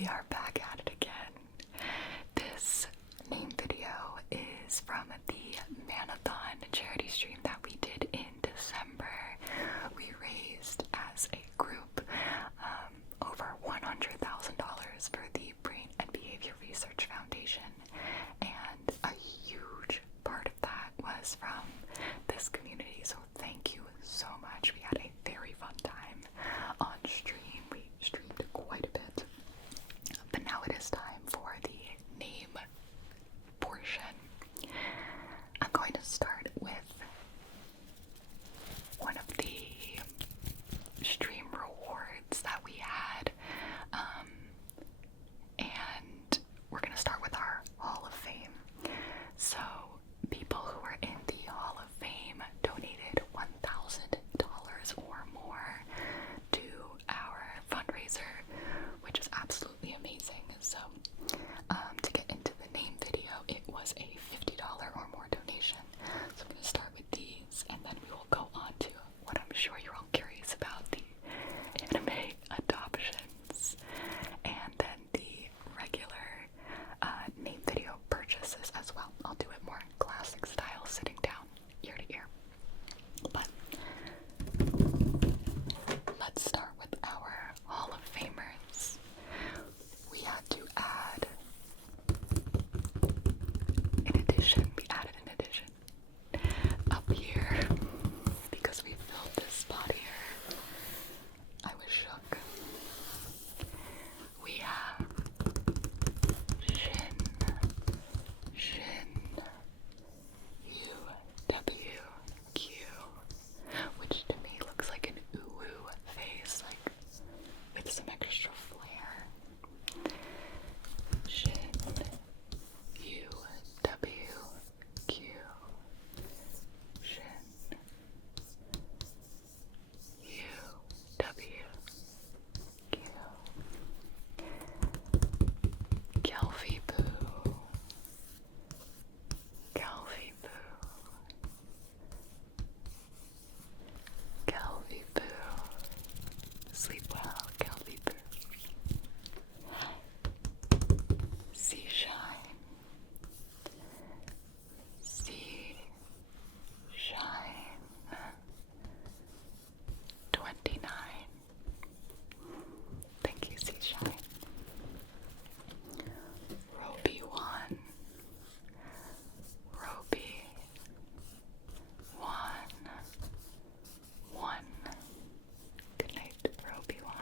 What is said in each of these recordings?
We are back at it again. This name video is from the Manathon charity stream that we did in December. We raised as a group over $100,000 for the Brain and Behavior Research Foundation, and a huge part of that was from this community, so thank you so much. We had a very fun time on stream. We streamed quite a bit. But now it is time for the name portion. I'm going to start with one of the stream rewards that we had. And we're going to start with our Hall of Fame. So people who are in the Hall of Fame donated $1,000 or more to our fundraiser, which is absolutely amazing. So to get into the name video, it was a $50 or more donation. So I'm going to start with these, and then we will go on to what I'm sure you're all curious about, the anime adoptions, and then the regular name video purchases as well. I'll do it more in classic style, sitting down ear to ear. But let's start with our Hall of Famers. We had to add we added an addition up here because we filled this spot here. I was shook. We have Shin, UWQ, which to me looks like an uwu face, like with some extra flair. Shin, UWQ, Shin, UWQ, Kelfie Boo, Kelfie Boo, Kelfie Boo, sleep well, Kelfie Boo, Sea Shine, Sea Shine, 29. Thank you, Sea Shine. Roby 1, Roby 1, 1. Good night, Roby 1.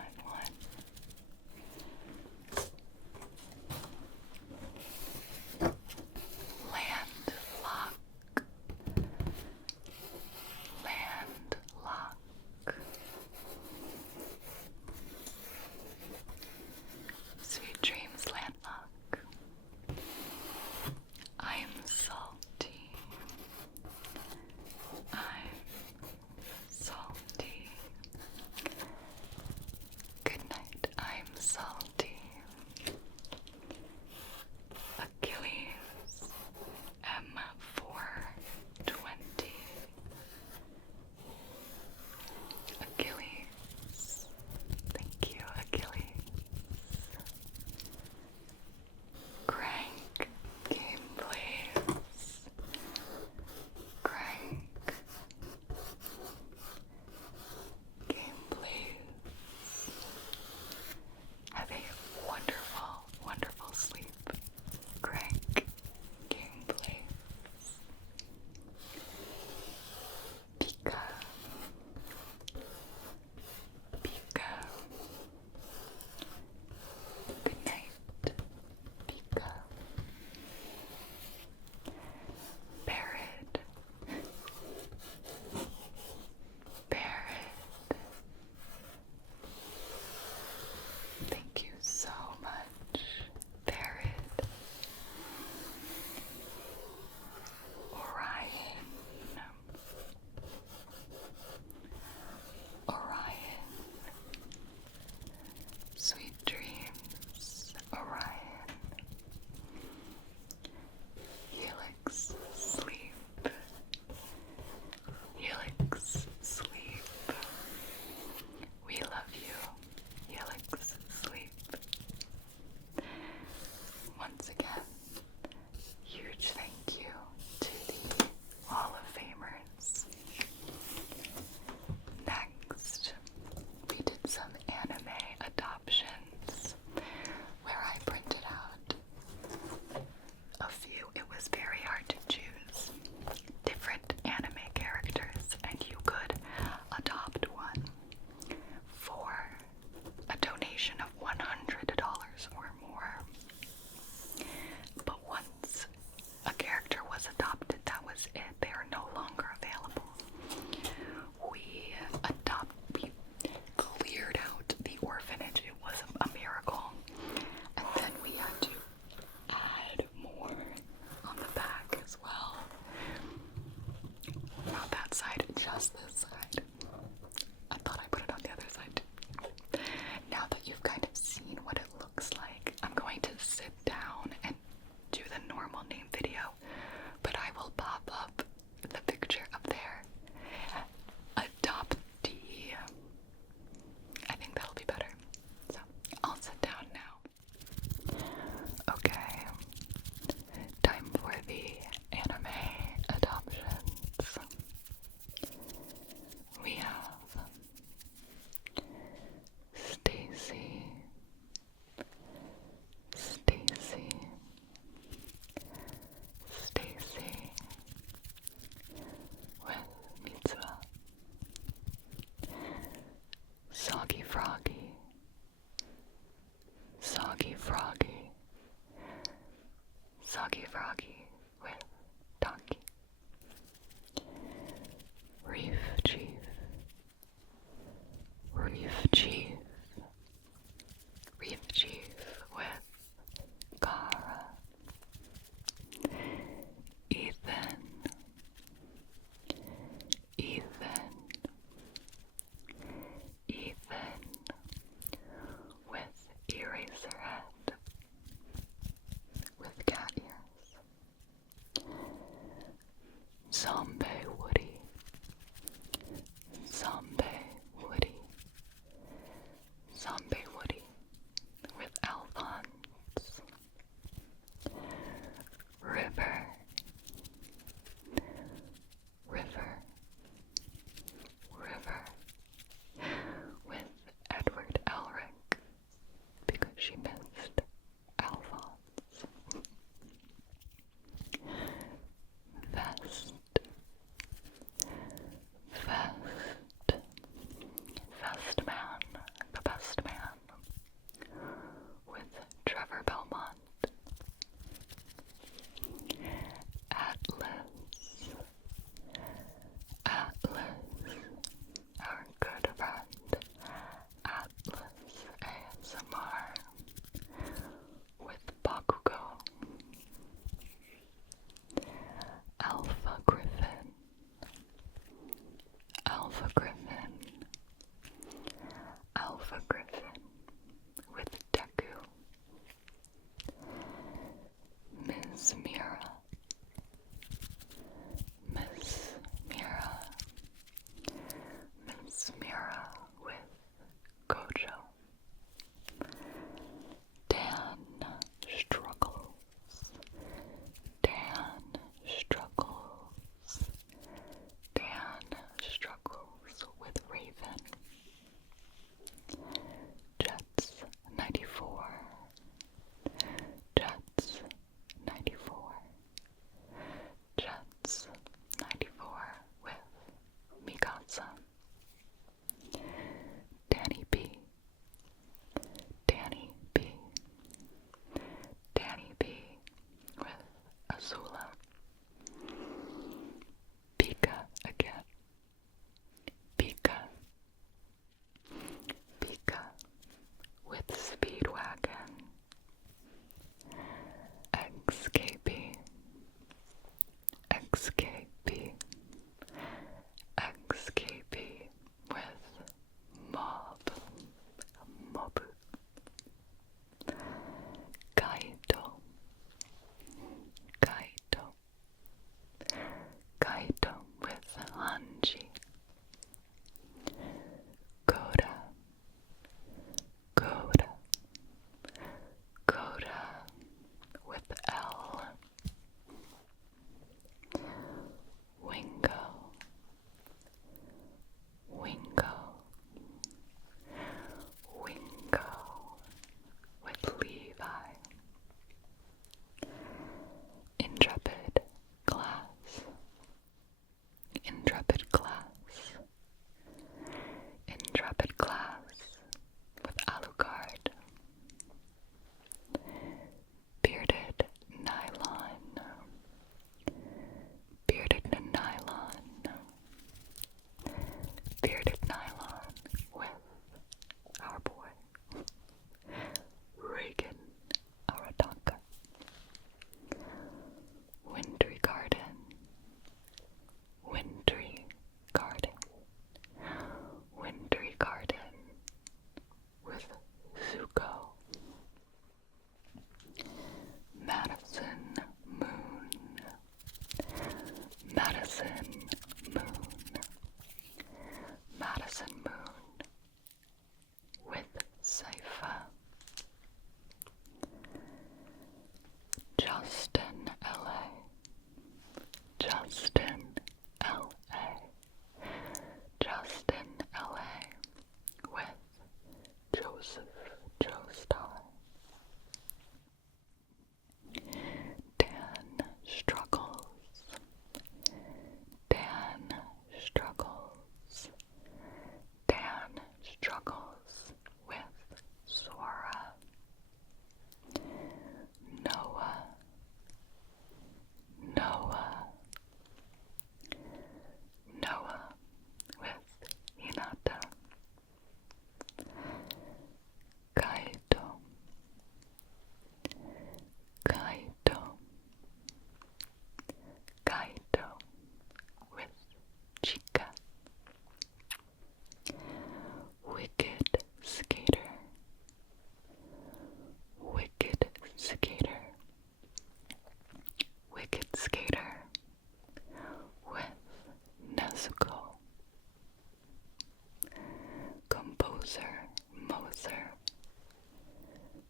Moser,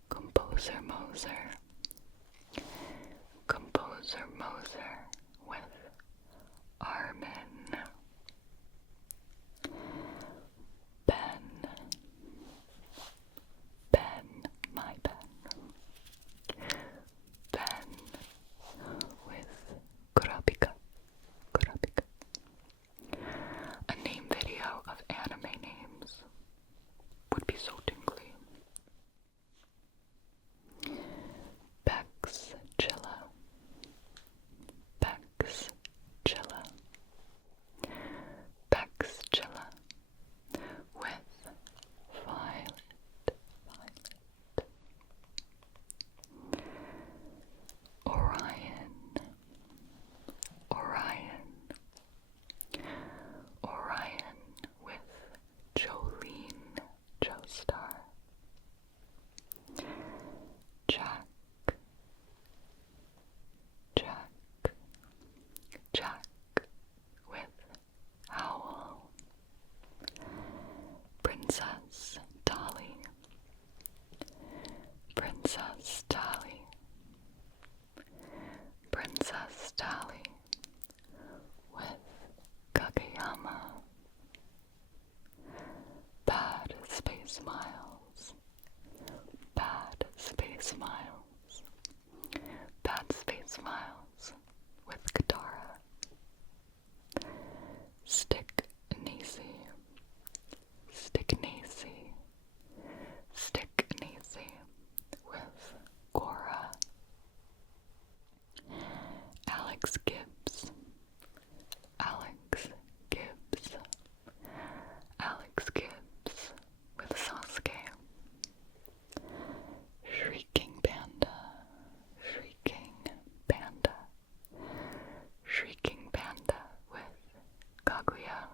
Composer Moser, Composer Moser with Armin, Ben, my Ben, Ben with Kurapika, A name video of anime names would be so tingly. Bex Chilla, Bex Chilla, Bex Chilla with Violet. Orion, Orion with Jolene Joestar. Jack with Howl. Princess Dolly, Princess Dolly, Princess Dolly with Kageyama. Bad Space Miles, Bad Space Miles, Bad Space Miles with Katara. Stick Nacy, Stick Nacy, Stick Nacy with Gora. Alex Gibbs, Alex Gibbs, Alex Gibbs with Sasuke. Shrieking Panda, Shrieking Panda, Shrieking Panda with Kaguya.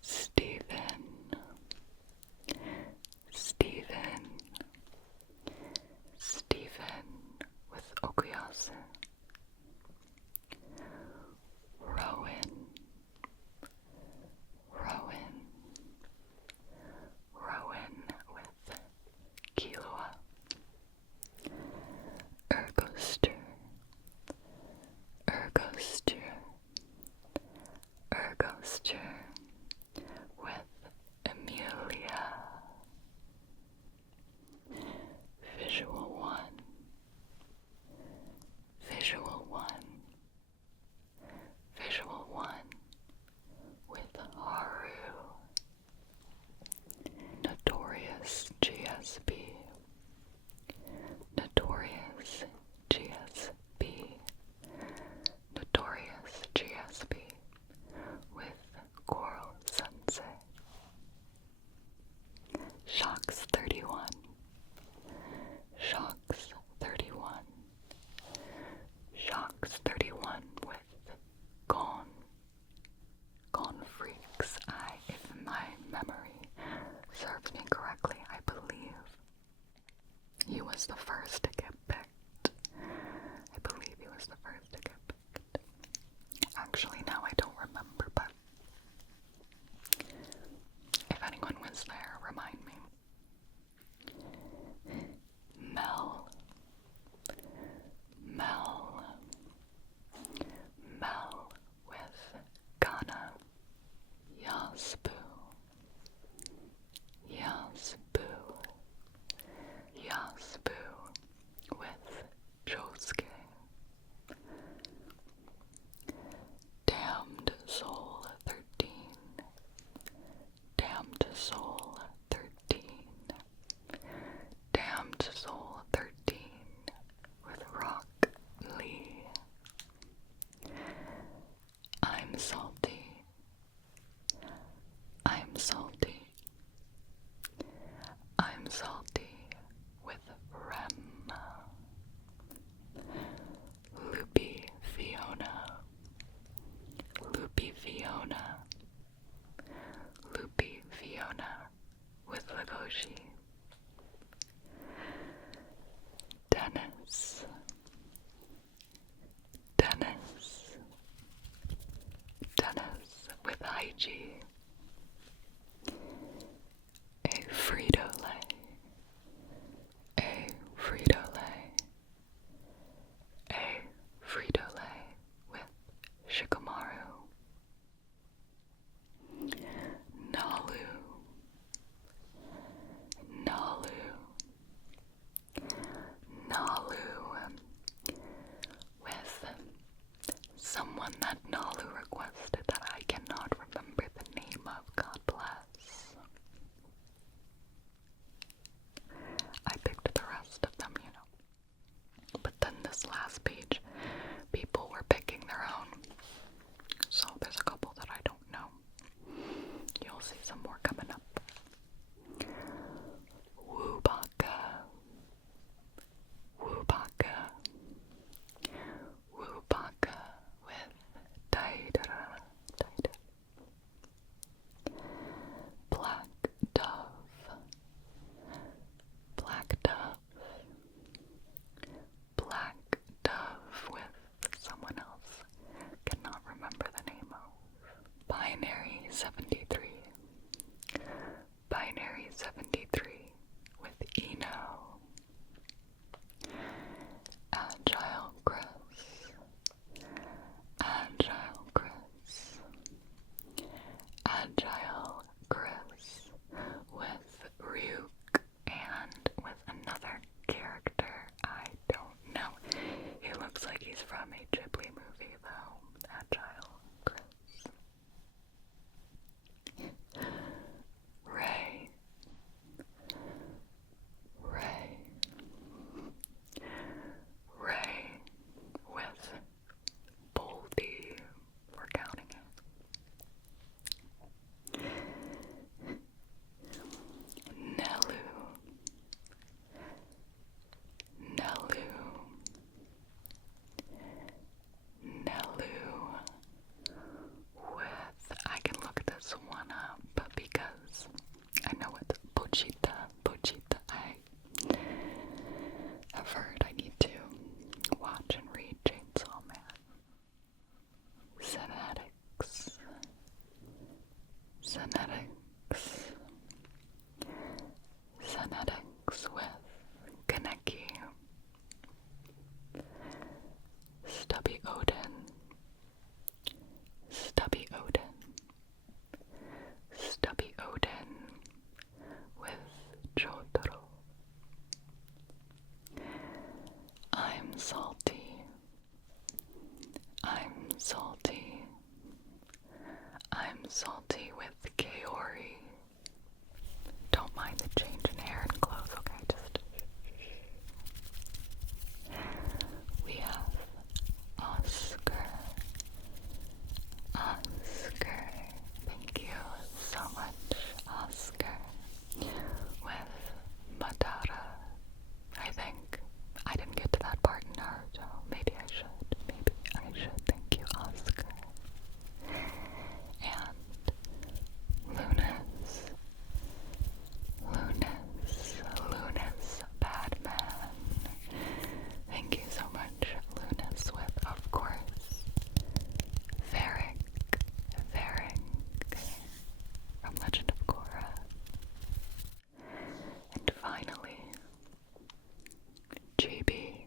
Steven, Steven with Okuyasu. Rowan with Killua. Ergoster with Amelia. Visual One with Haru. Notorious GSP, Notorious GSP with Goro Sensei. Shocks 31, Shocks 31 with Gone Freaks. If my memory serves me correctly, I believe he was the first to get picked. Actually, now I don't remember, but if anyone was there, remind me. Mel with Ghana. Yasbu with Josuke. Damned Soul 13, Damned Soul 13 with Rock Lee. I'm salty with Rem. Loopy Fiona with Legoshi. Dennis with Haiji. see some more coming up. Woobaka, Woobaka, Woobaka with Daidara, Black Dove, Black Dove, Black Dove with someone else. Cannot remember the name of. Binary 73. Binary 73 with Eno. Agile Chris. Agile Chris. Agile Chris with Ryuk and with another character I don't know. He looks like he's from a Ghibli movie though. Agile Chris. Ray. Ray. Ray with Boldy. We're counting it. Nelu. Nelu. Nelu with, I can look this one up because I know it's Pochita. Pochita. I have heard I need to watch and read Chainsaw Man. Synetics. Synetics. Synetics with Kaneki. Stubby Odin. Stubby Odin. Stubby Odin with Jotaro. I'm salty. I'm salty. I'm salty with Kaori. Don't mind the change in hair and clothes, okay? Just we have Oscar. Oscar. Thank you so much, Oscar. With Madara. I think I didn't get to that part in Naruto. Maybe I should. Maybe I should. Thank you, Oscar. And Lunas. Lunas. Lunas Badman. Thank you so much, Lunas, with, of course, Varric. Varric from Legend of Korra. And finally, Gibi.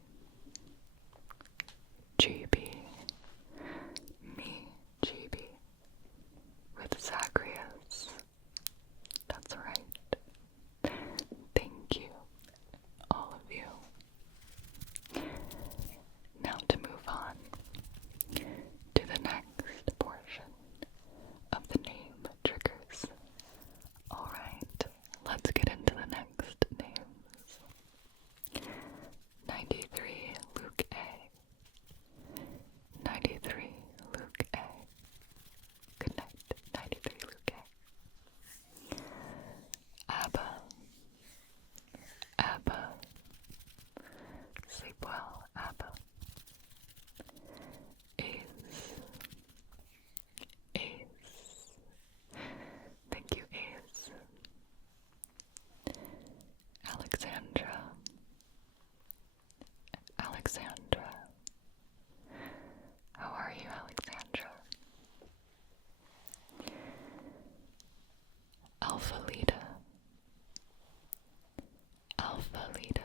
Gibi. Me, Gibi. With Zagreus. That's right. Thank you, all of you. Now to move on to the next portion of the name triggers. Alright, let's get into the next names. 93 Luke A. 93 Luke A. Good night, 93 Luke A. Abba. Abba. Sleep well, Abba. Ace. Ace. Thank you, Ace. Alexandra. Alexandra. How are you, Alexandra? Alpha Lita. Alpha Lita.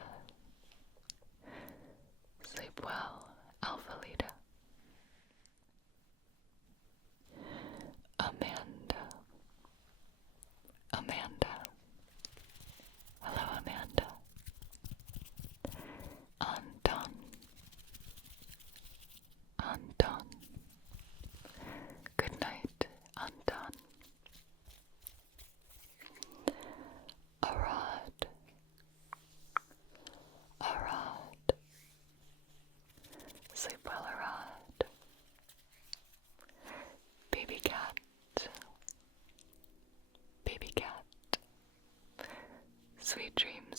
Sleep well, Alpha Lita. Amanda. Amanda. Hello, Amanda. Anton. Anton. Good night, Anton.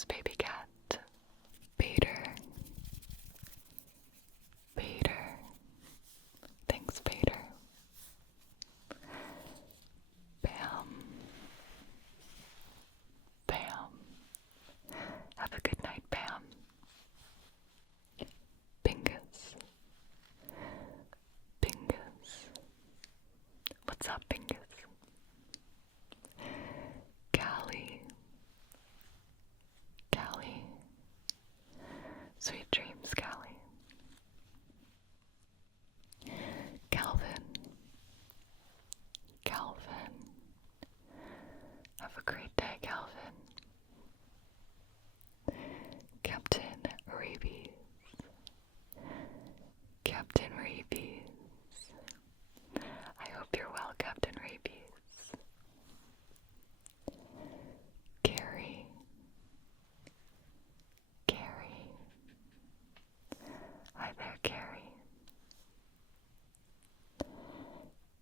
Thanks, baby cat. Bader. Bader. Thanks, Bader. Bam. Bam. Have a good night, Bam. Bingus. Bingus. What's up, Bingus? Callie. Callie. Sweet dreams, Callie. Calvin. Calvin. Have a great day, Calvin. Captain Rabies. Captain Rabies. I hope you're well, Captain Rabies. Carrie. Carrie. Hi there, Carrie.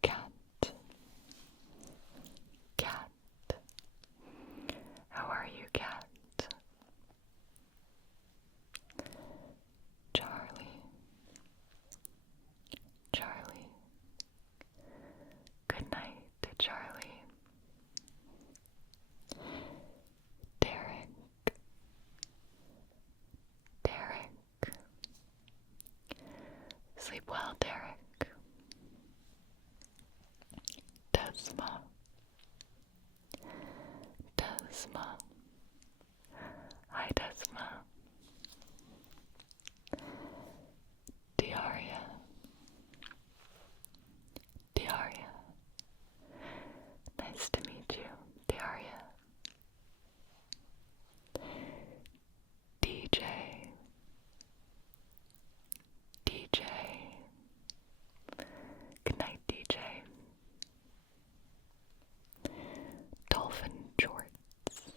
Cat. Cat. How are you, Cat? Charlie. Charlie. Good night, Charlie. Derek. Derek. Sleep well, Derek. Desma. Desma. Hi, Desma. Diaria. Diaria. Nice to meet you, Diaria. DJ. DJ. Good night, DJ. Dolphin Jorts.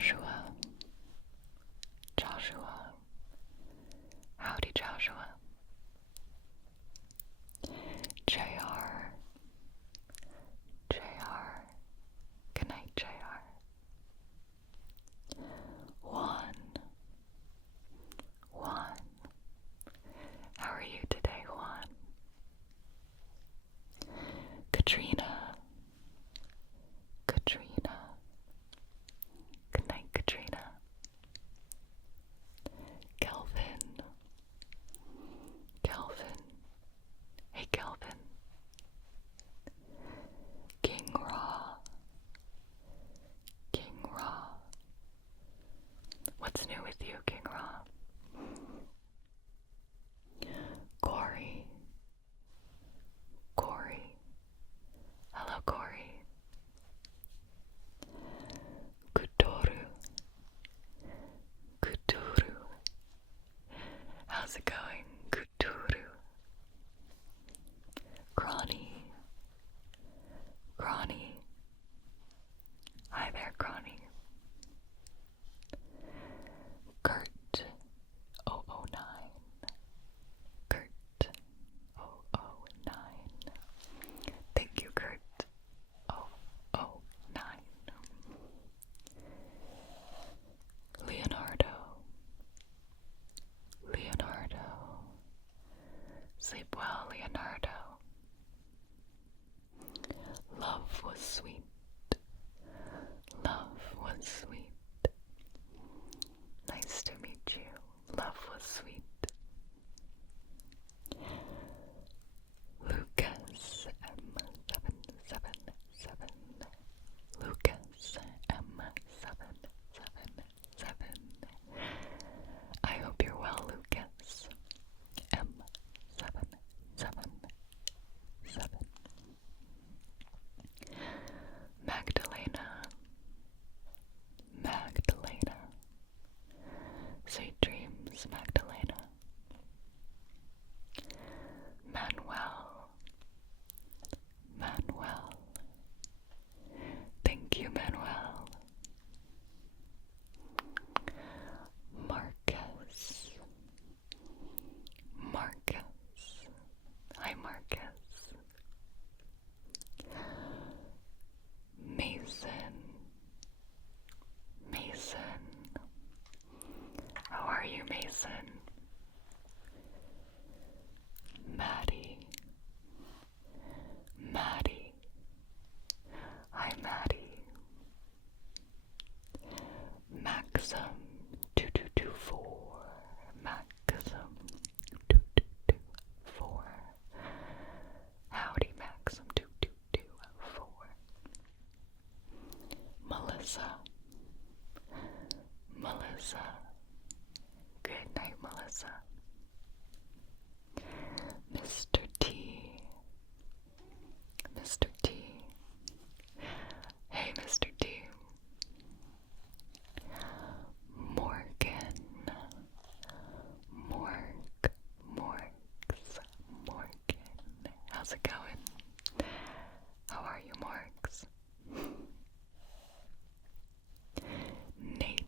Joshua. Joshua. Howdy, Joshua. JR. JR. Good night, JR. Juan. Juan. How are you today, Juan? Katrina. Katrina. Good night, Katrina. Kelvin. Kelvin. Hey, Kelvin. King Ra. King Ra. What's new with you, King Ra? Corey. Corey. Hello, Corey. Kutoru. Kuturu. How's it going, Kuturu? Granny. Granny. Hi there, Granny. Kurt 009. Kurt 009. Thank you, Kurt 009. Leonardo. Leonardo. Sleep well, Leonardo. Love was sweet. Love was sweet. Nice to meet you. Love was sweet. Lucas M777. Lucas M777. I hope you're well, Lucas. M777. Magdalena. Magdalena. Sweet dreams, Magdalena. Manuel. Manuel. Thank you, Manuel. Marcus. Marcus. Hi, Marcus. Mason. Mason. How are you, Mason? Maddie. Maddie. Hi, Maddie. Maxim 2224. Maxim 2224. Howdy, Maxim 2224. Melissa. Melissa. Good night, Melissa. Mr. T. Mr. T. Hey, Mr. T. Morgan. Morgs. Morgan. How's it going? How are you, Morgs? Nate.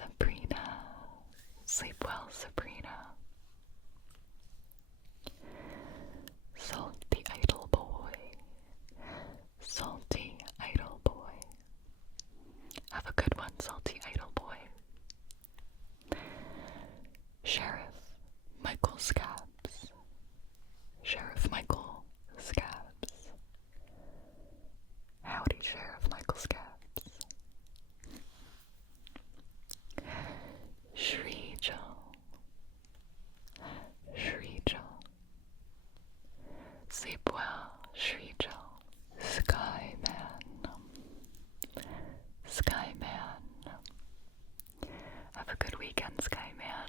Sabrina. Sleep well, Sabrina. Salty Idol Boy. Salty Idol Boy. Have a good one, Salty Idol Boy. Sheriff Michael Scabs. Sheriff Michael Scabs. Howdy, Sheriff Michael Scabs. Shreejal. Shreejal. Sleep well, Shreejal. Skyman. Skyman. Have a good weekend, Skyman.